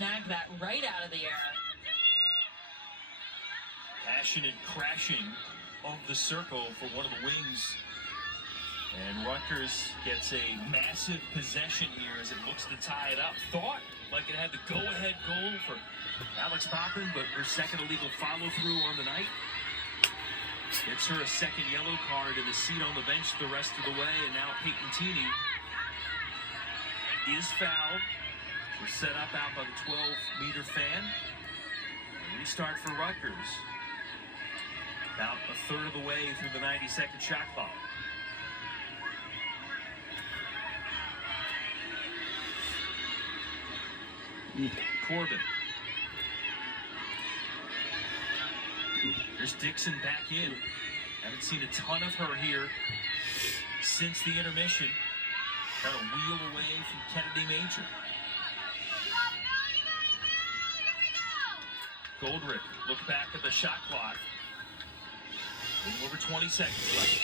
snagged that right out of the air. Passionate crashing of the circle for one of the wings. And Rutgers gets a massive possession here as it looks to tie it up. Thought like it had the go-ahead goal for Alex Poppin, but her second illegal follow-through on the night. Gets her a second yellow card and a seat on the bench the rest of the way. And now Peyton Teeny is fouled. We're set up out by the 12-meter fan. Restart for Rutgers. About a third of the way through the 90-second shot clock. Corbin. There's Dixon back in. Haven't seen a ton of her here since the intermission. Got a wheel away from Kennedy Major. Goldrick, look back at the shot clock. Over 20 seconds left.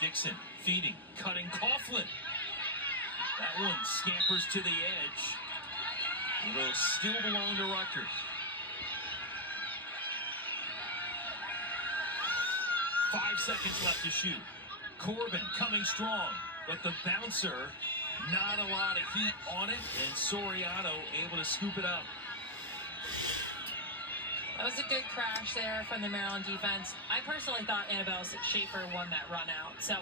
Dixon feeding, cutting Coughlin. That one scampers to the edge. It'll still belong to Rutgers. Five seconds left to shoot. Corbin coming strong, but the bouncer, not a lot of heat on it, and Soriano able to scoop it up. That was a good crash there from the Maryland defense. I personally thought Annabelle Schaefer won that run out. So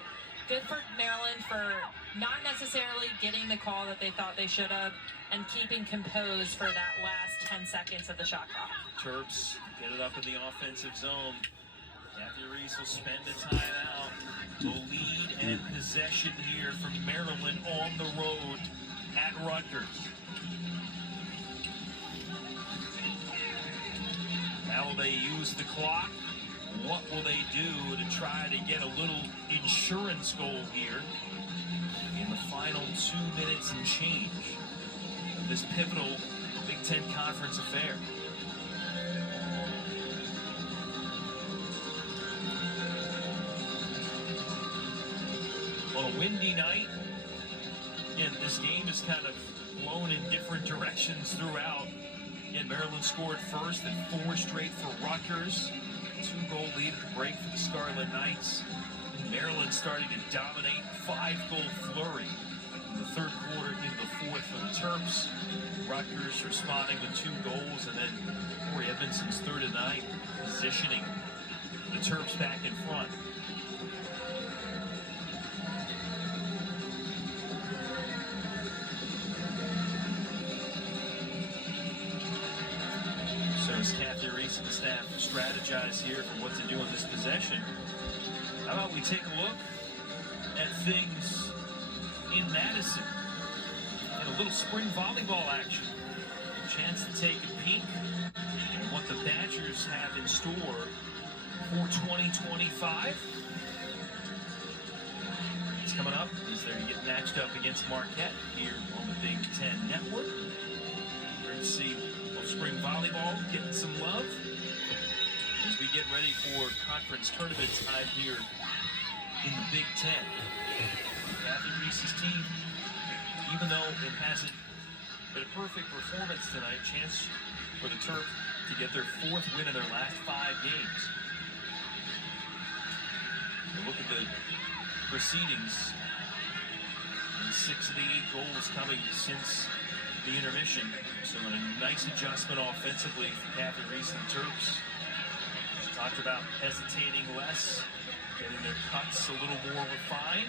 good for Maryland for not necessarily getting the call that they thought they should have and keeping composed for that last 10 seconds of the shot clock. Terps get it up in the offensive zone. Kathy Reese will spend the timeout. The lead and possession here from Maryland on the road at Rutgers. How will they use the clock? What will they do to try to get a little insurance goal here in the final 2 minutes and change of this pivotal Big Ten Conference affair? On a windy night, again, this game is kind of blown in different directions throughout. Again, Maryland scored first and 4 straight for Rutgers. 2-goal lead at the break for the Scarlet Knights. Maryland starting to dominate, 5-goal flurry in the third quarter into the fourth for the Terps. Rutgers responding with 2 goals, and then Corey Edmondson's third of the night, positioning the Terps back in front. As Kathy Reese and the staff strategize here for what to do in this possession, how about we take a look at things in Madison and a little spring volleyball action. A chance to take a peek at what the Badgers have in store for 2025. It's coming up as they get matched up against Marquette here on the Big Ten Network. Great to see spring volleyball getting some love as we get ready for conference tournament time here in the Big Ten. Kathy Reese's team, even though it hasn't been a perfect performance tonight, chance for the Terp to get their 4th win in their last 5 games. And look at the proceedings, and 6 of the 8 goals coming since the intermission. So a nice adjustment offensively for Kathy Reese and the Terps. She talked about hesitating less, getting their cuts a little more refined.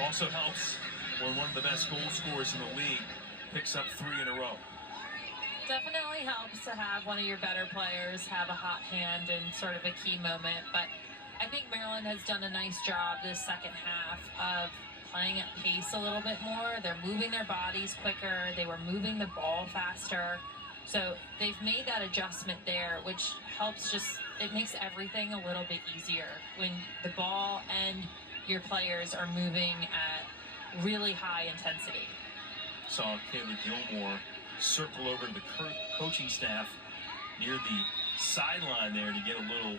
Also helps when one of the best goal scorers in the league picks up 3 in a row. Definitely helps to have one of your better players have a hot hand in sort of a key moment. But I think Maryland has done a nice job this second half of playing at pace a little bit more. They're moving their bodies quicker. They were moving the ball faster. So they've made that adjustment there, which helps it makes everything a little bit easier when the ball and your players are moving at really high intensity. Saw Kayla Gilmore circle over to the coaching staff near the sideline there to get a little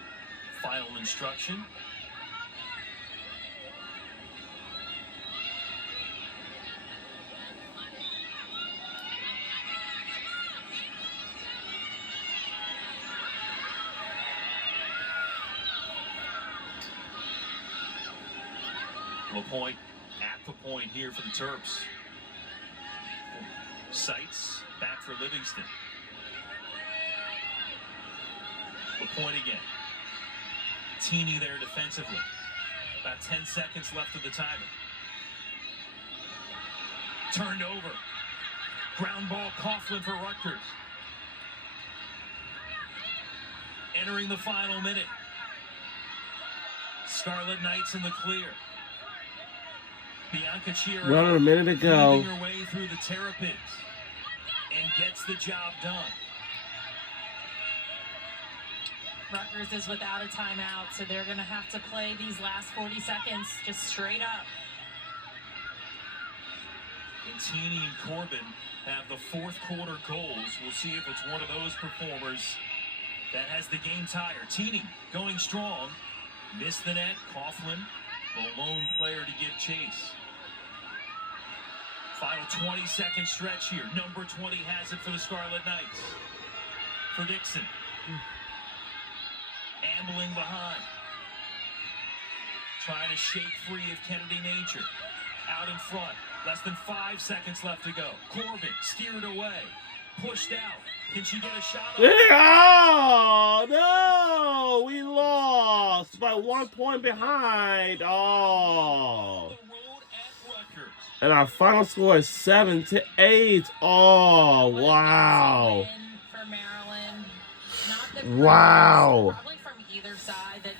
final instruction. LaPointe at the point here for the Terps. Sights back for Livingston. LaPointe again. Teeny there defensively. About 10 seconds left of the timer. Turned over. Ground ball, Coughlin for Rutgers. Entering the final minute. Scarlet Knights in the clear. Bianca Chira Running a minute ago. leading her way through the terrapins and gets the job done. Rutgers is without a timeout, so they're going to have to play these last 40 seconds just straight up. And Teeny and Corbin have the fourth quarter goals. We'll see if it's one of those performers that has the game tire. Teeny going strong. Missed the net. Coughlin, the lone player to give chase. Final 20-second stretch here. Number 20 has it for the Scarlet Knights. For Dixon. Ambling behind. Trying to shake free of Kennedy Major. Out in front. Less than 5 seconds left to go. Corbin steered away. Pushed out. Can she get a shot? Oh, no! We lost by 1 point behind. Oh. And our final score is 7-8. Oh, wow. For Maryland. Not the Wow. probably from either side that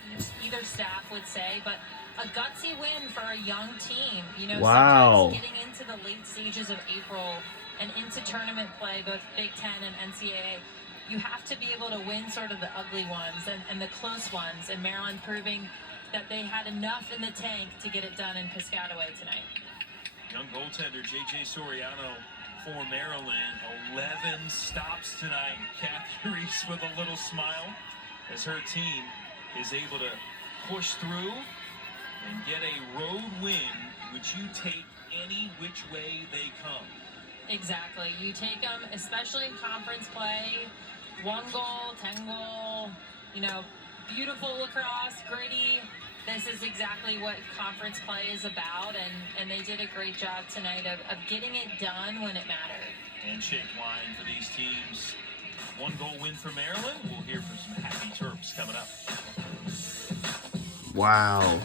either staff would say, but a gutsy win for a young team. You know, Wow. sometimes getting into the late stages of April and into tournament play, both Big Ten and NCAA, you have to be able to win sort of the ugly ones and the close ones. And Maryland proving that they had enough in the tank to get it done in Piscataway tonight. Young goaltender J.J. Soriano for Maryland. 11 stops tonight. Kathy Reese with a little smile as her team is able to push through and get a road win, which you take any which way they come. Exactly. You take them, especially in conference play, 1 goal, 10 goal, you know, beautiful lacrosse, gritty. This is exactly what conference play is about, and they did a great job tonight of getting it done when it mattered. Handshake line for these teams. 1 goal win for Maryland. We'll hear from some happy Terps coming up. Wow.